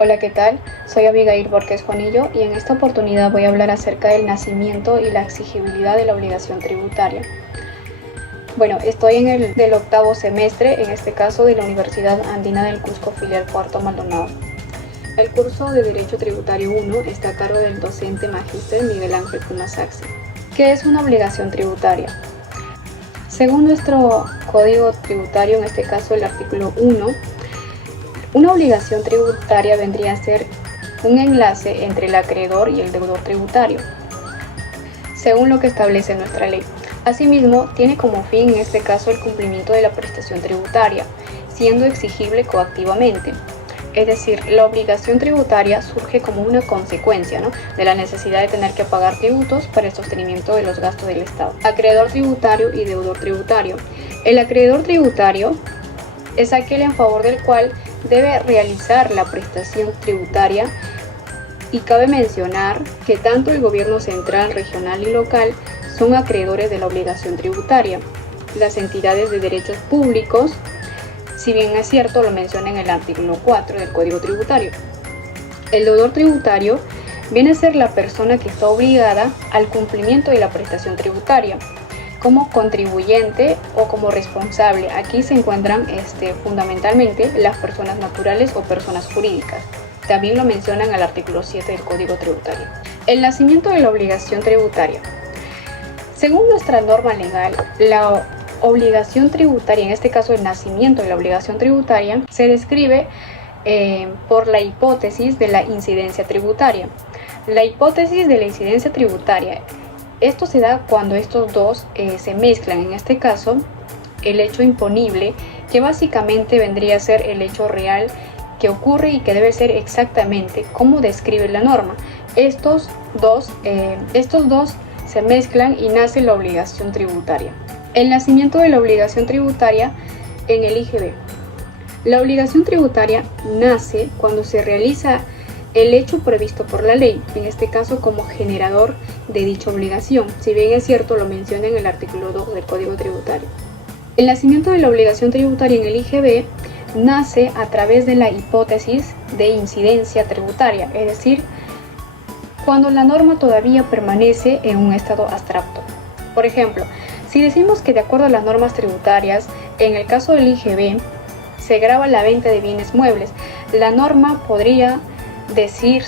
Hola, ¿qué tal? Soy Abigail Borges Juanillo y en esta oportunidad voy a hablar acerca del nacimiento y la exigibilidad de la obligación tributaria. Bueno, estoy en el del octavo semestre, en este caso de la Universidad Andina del Cusco, filial Puerto Maldonado. El curso de Derecho Tributario 1 está a cargo del docente magíster Miguel Ángel Pumasaxi. ¿Qué es una obligación tributaria? Según nuestro Código Tributario, en este caso el artículo 1, una obligación tributaria vendría a ser un enlace entre el acreedor y el deudor tributario, según lo que establece nuestra ley. Asimismo, tiene como fin en este caso el cumplimiento de la prestación tributaria, siendo exigible coactivamente. Es decir, la obligación tributaria surge como una consecuencia, de la necesidad de tener que pagar tributos para el sostenimiento de los gastos del Estado. Acreedor tributario y deudor tributario. El acreedor tributario es aquel en favor del cual debe realizar la prestación tributaria, y cabe mencionar que tanto el gobierno central, regional y local son acreedores de la obligación tributaria. Las entidades de derechos públicos, si bien es cierto, lo menciona en el artículo 4 del Código Tributario. El deudor tributario viene a ser la persona que está obligada al cumplimiento de la prestación tributaria, como contribuyente o como responsable. Aquí se encuentran fundamentalmente las personas naturales o personas jurídicas. También lo mencionan al artículo 7 del Código Tributario. El nacimiento de la obligación tributaria. Según nuestra norma legal, la obligación tributaria, en este caso el nacimiento de la obligación tributaria, se describe por la hipótesis de la incidencia tributaria. La hipótesis de la incidencia tributaria, esto se da cuando estos dos se mezclan, en este caso el hecho imponible, que básicamente vendría a ser el hecho real que ocurre y que debe ser exactamente como describe la norma. Estos dos se mezclan y nace la obligación tributaria. El nacimiento de la obligación tributaria en el IGB. La obligación tributaria nace cuando se realiza el hecho previsto por la ley, en este caso como generador de dicha obligación, si bien es cierto lo menciona en el artículo 2 del Código Tributario. El nacimiento de la obligación tributaria en el IGB nace a través de la hipótesis de incidencia tributaria, es decir, cuando la norma todavía permanece en un estado abstracto. Por ejemplo, si decimos que de acuerdo a las normas tributarias, en el caso del IGB, se grava la venta de bienes muebles, la norma podría decir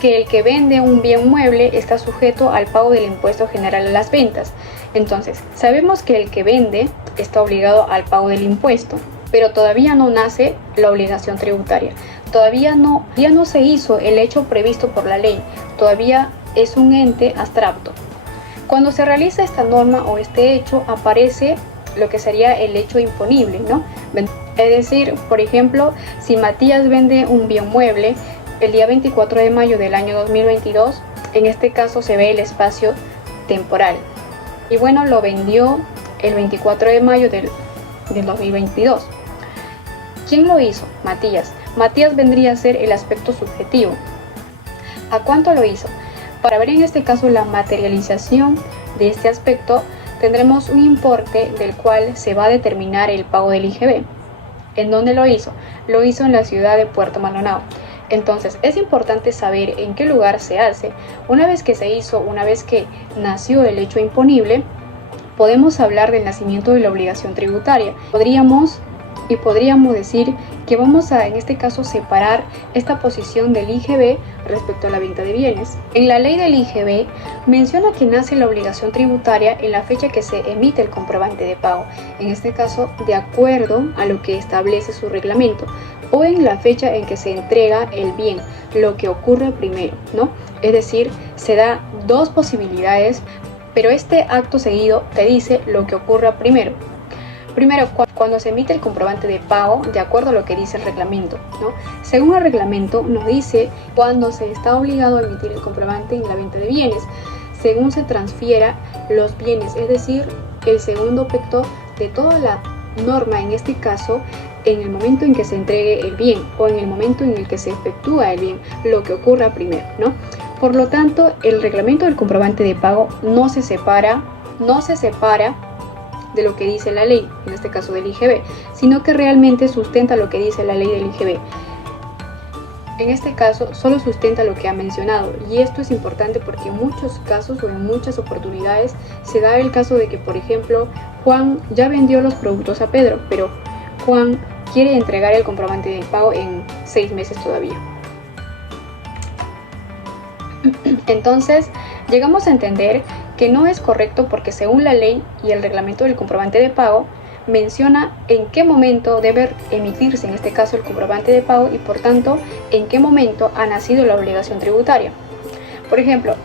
que el que vende un bien mueble está sujeto al pago del impuesto general a las ventas. Entonces, sabemos que el que vende está obligado al pago del impuesto, pero todavía no nace la obligación tributaria. Todavía no se hizo el hecho previsto por la ley, todavía es un ente abstracto. Cuando se realiza esta norma o este hecho, aparece lo que sería el hecho imponible, Es decir, por ejemplo, si Matías vende un bien mueble el día 24 de mayo del año 2022, en este caso se ve el espacio temporal. Y bueno, lo vendió el 24 de mayo del 2022. ¿Quién lo hizo? Matías. Matías vendría a ser el aspecto subjetivo. ¿A cuánto lo hizo? Para ver en este caso la materialización de este aspecto, tendremos un importe del cual se va a determinar el pago del IGB. ¿En dónde lo hizo? Lo hizo en la ciudad de Puerto Maldonado. Entonces, es importante saber en qué lugar se hace. Una vez que se hizo, una vez que nació el hecho imponible, podemos hablar del nacimiento de la obligación tributaria. Podríamos decir que vamos a, en este caso, separar esta posición del IGB respecto a la venta de bienes. En la ley del IGB menciona que nace la obligación tributaria en la fecha que se emite el comprobante de pago, en este caso de acuerdo a lo que establece su reglamento, o en la fecha en que se entrega el bien, lo que ocurre primero, Es decir, se da dos posibilidades, pero este acto seguido te dice lo que ocurra primero. Primero, cuando se emite el comprobante de pago, de acuerdo a lo que dice el reglamento, Según el reglamento, nos dice cuándo se está obligado a emitir el comprobante en la venta de bienes, según se transfiera los bienes, es decir, el segundo aspecto de toda la norma, en este caso, en el momento en que se entregue el bien o en el momento en el que se efectúa el bien, lo que ocurra primero, Por lo tanto, el reglamento del comprobante de pago no se separa de lo que dice la ley, en este caso del IGB, sino que realmente sustenta lo que dice la ley del IGB. En este caso, solo sustenta lo que ha mencionado, y esto es importante porque en muchos casos o en muchas oportunidades se da el caso de que, por ejemplo, Juan ya vendió los productos a Pedro, pero Juan quiere entregar el comprobante de pago en 6 meses todavía. Entonces, llegamos a entender que no es correcto porque según la ley y el reglamento del comprobante de pago, menciona en qué momento debe emitirse en este caso el comprobante de pago y por tanto en qué momento ha nacido la obligación tributaria. Por ejemplo,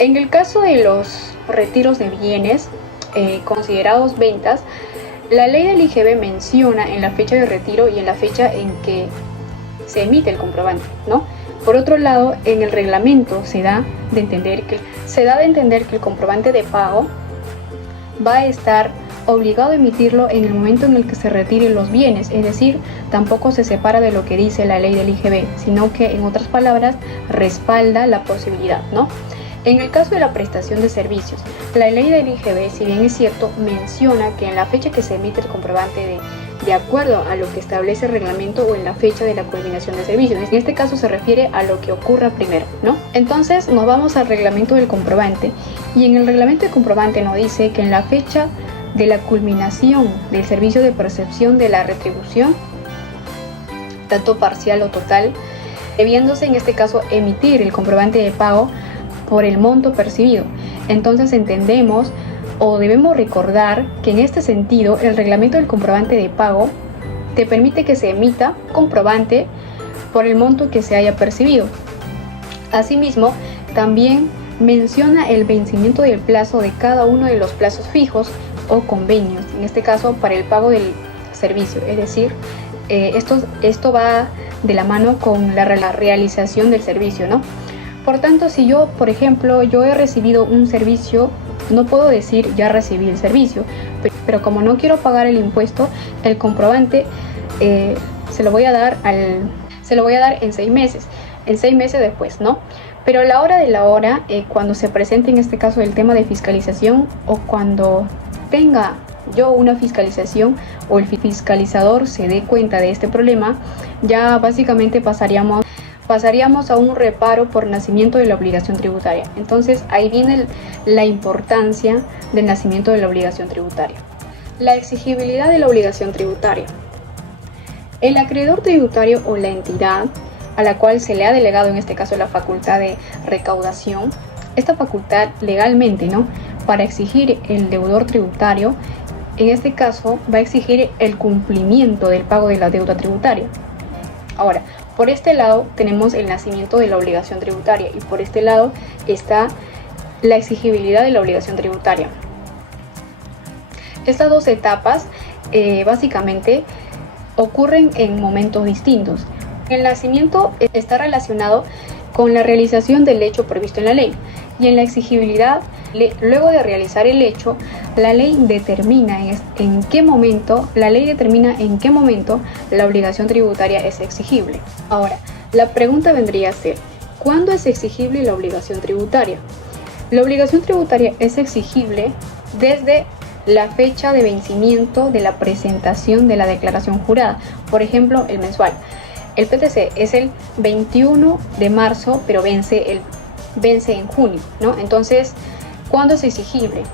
en el caso de los retiros de bienes considerados ventas, la ley del IGB menciona en la fecha de retiro y en la fecha en que se emite el comprobante, ¿no? Por otro lado, en el reglamento se da de entender que el comprobante de pago va a estar obligado a emitirlo en el momento en el que se retiren los bienes, es decir, tampoco se separa de lo que dice la ley del IGB, sino que en otras palabras respalda la posibilidad, ¿no? En el caso de la prestación de servicios, la ley del IGB, si bien es cierto, menciona que en la fecha que se emite el comprobante de acuerdo a lo que establece el reglamento o en la fecha de la culminación de servicios. En este caso se refiere a lo que ocurra primero, ¿no? Entonces nos vamos al reglamento del comprobante y en el reglamento del comprobante nos dice que en la fecha de la culminación del servicio de percepción de la retribución, tanto parcial o total, debiéndose en este caso emitir el comprobante de pago por el monto percibido. Entonces entendemos o debemos recordar que en este sentido el reglamento del comprobante de pago te permite que se emita comprobante por el monto que se haya percibido. Asimismo, también menciona el vencimiento del plazo de cada uno de los plazos fijos o convenios, en este caso para el pago del servicio, es decir, esto va de la mano con la realización del servicio, ¿no? Por tanto, si yo, por ejemplo, yo he recibido un servicio, no puedo decir ya recibí el servicio, pero como no quiero pagar el impuesto, el comprobante se lo voy a dar en 6 meses, después, ¿no? Pero a la hora de la hora, cuando se presente en este caso el tema de fiscalización o cuando tenga yo una fiscalización o el fiscalizador se dé cuenta de este problema, ya básicamente pasaríamos a un reparo por nacimiento de la obligación tributaria. Entonces ahí viene la importancia del nacimiento de la obligación tributaria. La exigibilidad de la obligación tributaria. El acreedor tributario o la entidad a la cual se le ha delegado en este caso la facultad de recaudación, esta facultad legalmente, ¿no?, para exigir el deudor tributario, en este caso va a exigir el cumplimiento del pago de la deuda tributaria. Ahora, por este lado tenemos el nacimiento de la obligación tributaria y por este lado está la exigibilidad de la obligación tributaria. Estas dos etapas básicamente ocurren en momentos distintos. El nacimiento está relacionado con la realización del hecho previsto en la ley y en la exigibilidad, luego de realizar el hecho, la ley determina en qué momento la obligación tributaria es exigible. Ahora, la pregunta vendría a ser, ¿cuándo es exigible la obligación tributaria? La obligación tributaria es exigible desde la fecha de vencimiento de la presentación de la declaración jurada, por ejemplo, el mensual. El PTC es el 21 de marzo, pero vence en junio, ¿no? Entonces, ¿cuándo es exigible?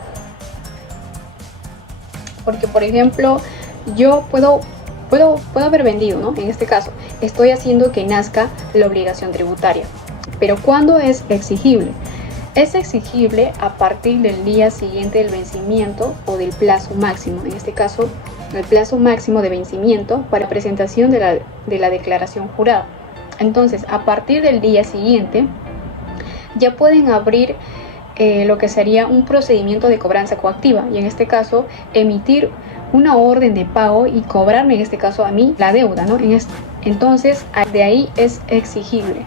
Porque, por ejemplo, yo puedo haber vendido, ¿no? En este caso, estoy haciendo que nazca la obligación tributaria. Pero ¿cuándo es exigible? Es exigible a partir del día siguiente del vencimiento o del plazo máximo. En este caso, el plazo máximo de vencimiento para presentación de la declaración jurada. Entonces, a partir del día siguiente, ya pueden abrir lo que sería un procedimiento de cobranza coactiva y en este caso emitir una orden de pago y cobrarme en este caso a mí la deuda, ¿no? Entonces, de ahí es exigible.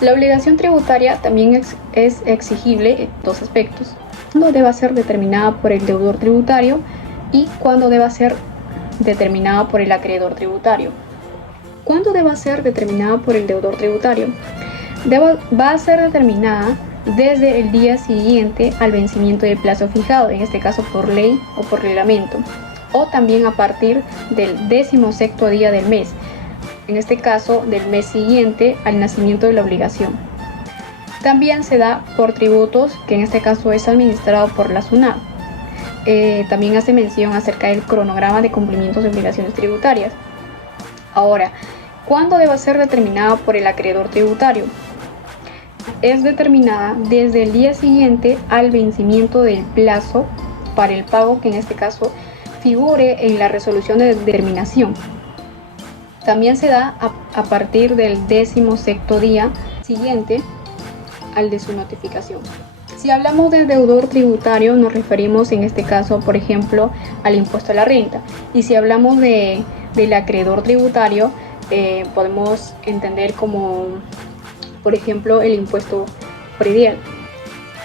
La obligación tributaria también es exigible en dos aspectos: cuándo deba ser determinada por el deudor tributario y cuándo deba ser determinada por el acreedor tributario. ¿Cuándo deba ser determinada por el deudor tributario? Va a ser determinada desde el día siguiente al vencimiento del plazo fijado, en este caso por ley o por reglamento, o también a partir del 16º día del mes. en este caso del mes siguiente al nacimiento de la obligación. También se da por tributos, que en este caso es administrado por la SUNAT. También hace mención acerca del cronograma de cumplimientos de obligaciones tributarias. Ahora, ¿cuándo debe ser determinada por el acreedor tributario? Es determinada desde el día siguiente al vencimiento del plazo para el pago, que en este caso figure en la resolución de determinación. También se da a partir del 16º día siguiente al de su notificación. Si hablamos de deudor tributario, nos referimos en este caso, por ejemplo, al impuesto a la renta. Y si hablamos del acreedor tributario, podemos entender como, por ejemplo, el impuesto predial.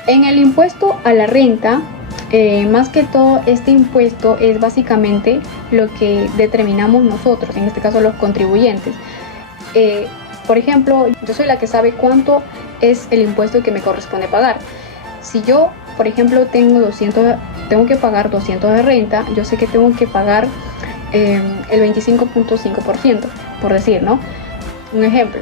En el impuesto a la renta, más que todo, este impuesto es básicamente lo que determinamos nosotros, en este caso los contribuyentes. Por ejemplo, yo soy la que sabe cuánto es el impuesto que me corresponde pagar. Si yo, por ejemplo, tengo que pagar 200 de renta, yo sé que tengo que pagar el 25.5%, por decir, ¿no? Un ejemplo.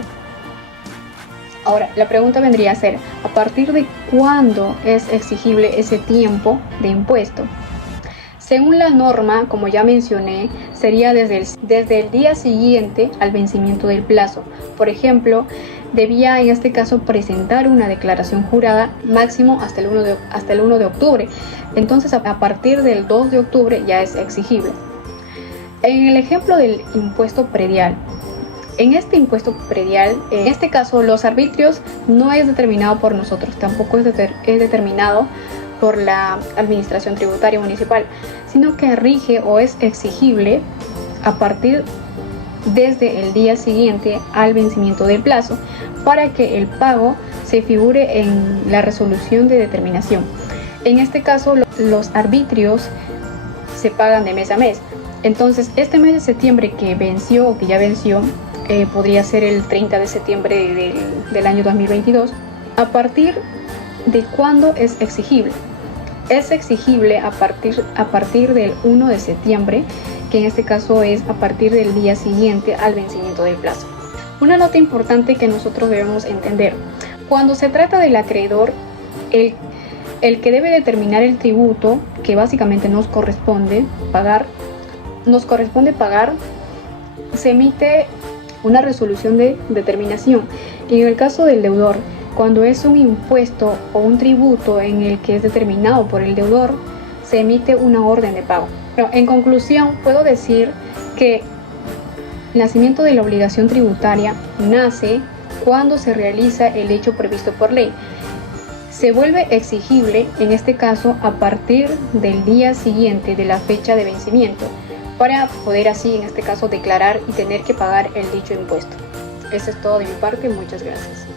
Ahora, la pregunta vendría a ser, ¿a partir de cuándo es exigible ese tiempo de impuesto? Según la norma, como ya mencioné, sería desde el día siguiente al vencimiento del plazo. Por ejemplo, debía en este caso presentar una declaración jurada máximo hasta el 1 de octubre. Entonces, a partir del 2 de octubre ya es exigible. En el ejemplo del impuesto predial, en este impuesto predial, en este caso los arbitrios no es determinado por nosotros, tampoco es determinado por la Administración Tributaria Municipal, sino que rige o es exigible a partir desde el día siguiente al vencimiento del plazo, para que el pago se figure en la resolución de determinación. En este caso, los arbitrios se pagan de mes a mes. Entonces, este mes de septiembre que venció o que ya venció, podría ser el 30 de septiembre del año 2022, ¿a partir de cuándo es exigible? Es exigible a partir del 1 de septiembre, que en este caso es a partir del día siguiente al vencimiento del plazo. Una nota importante que nosotros debemos entender: cuando se trata del acreedor, el que debe determinar el tributo que básicamente nos corresponde pagar, se emite una resolución de determinación. Y en el caso del deudor, cuando es un impuesto o un tributo en el que es determinado por el deudor, se emite una orden de pago. Pero en conclusión, puedo decir que el nacimiento de la obligación tributaria nace cuando se realiza el hecho previsto por ley. Se vuelve exigible, en este caso, a partir del día siguiente de la fecha de vencimiento, para poder así, en este caso, declarar y tener que pagar el dicho impuesto. Eso es todo de mi parte, muchas gracias.